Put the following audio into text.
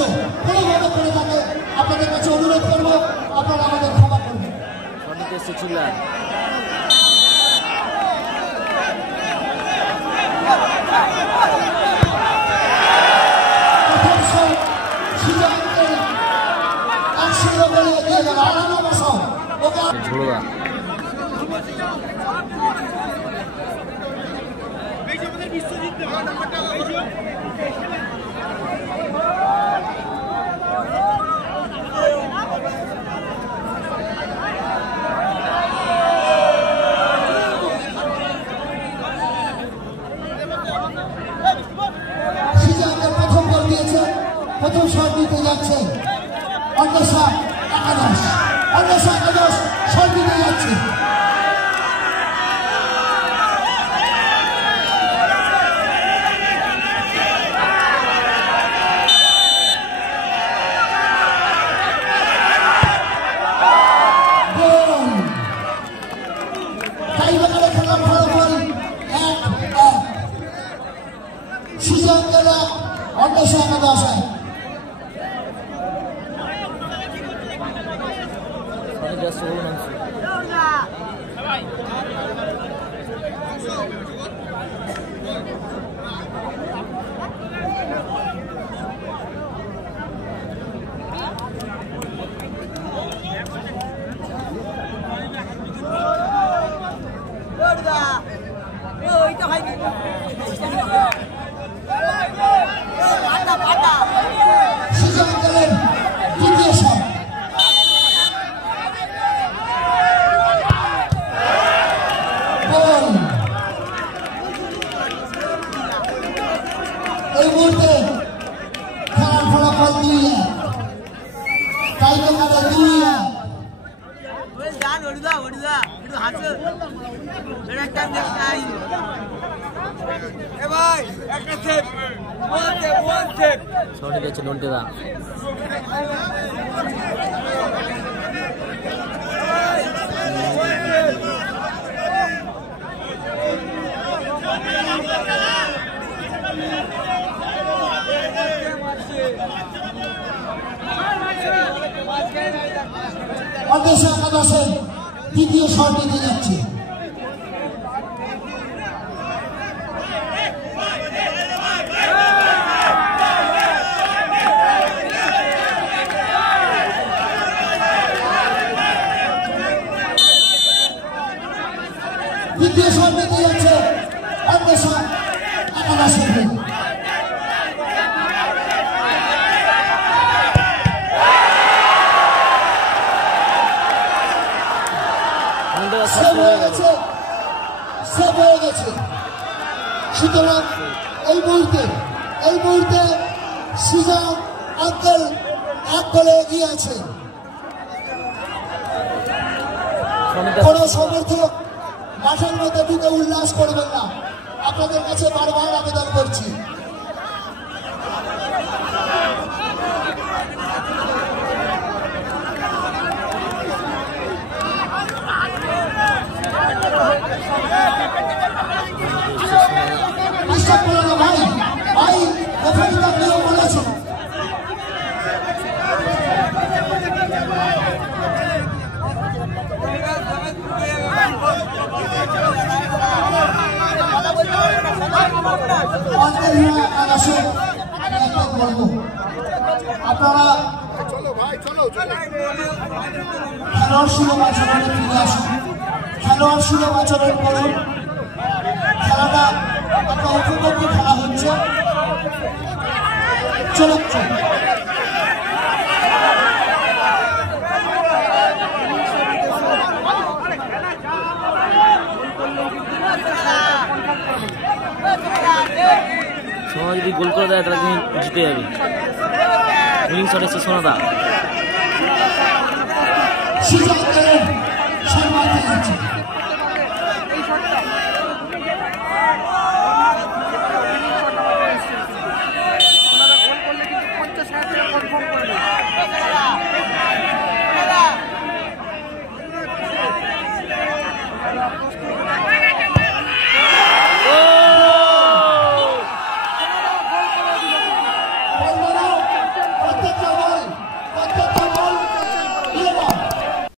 কোনোভাবে করে থাকে আপনাদের কাছে অনুরোধ করবো আপনারা আমাদের ক্ষমা করবেন। প্রথম শট দিতে যাচ্ছে অন্বেষা একাদশ শট দিতে যাচ্ছে। খেলার ফলাফল 1-1 সুজঙ্গেরা অন্বেষা একাদশ। এই মুহূর্তে খেলার ফলাফল 2-1 টাইব্রেকারে 2-1। অন্বেষা একাদশের দ্বিতীয় শট দিতে যাচ্ছে। দ্বিতীয় শট দিতে যাচ্ছে অন্বেষা একাদশের। সুতরাং এই মুহূর্তে সুজন আঙ্কেল 1 গোলে এগিয়ে আছে। কোন সমর্থক মাঠের মধ্যে ঢুকে উল্লাস করবেন না, আপনাদের কাছে বারবার আবেদন করছি। আপনারা খেলোয়াড় সুলভ আচরণে ফিরে আসুন, খেলোয়াড় সুলভ আচরণ করুন। খেলাটা একটা উপভোগ্য খেলা হচ্ছে। চলুন সোনা যদি গোল করে দেয় তাহলে তুমি জিতে যাবি। উইনিং শট এসছে সোনাদা। সুযোগ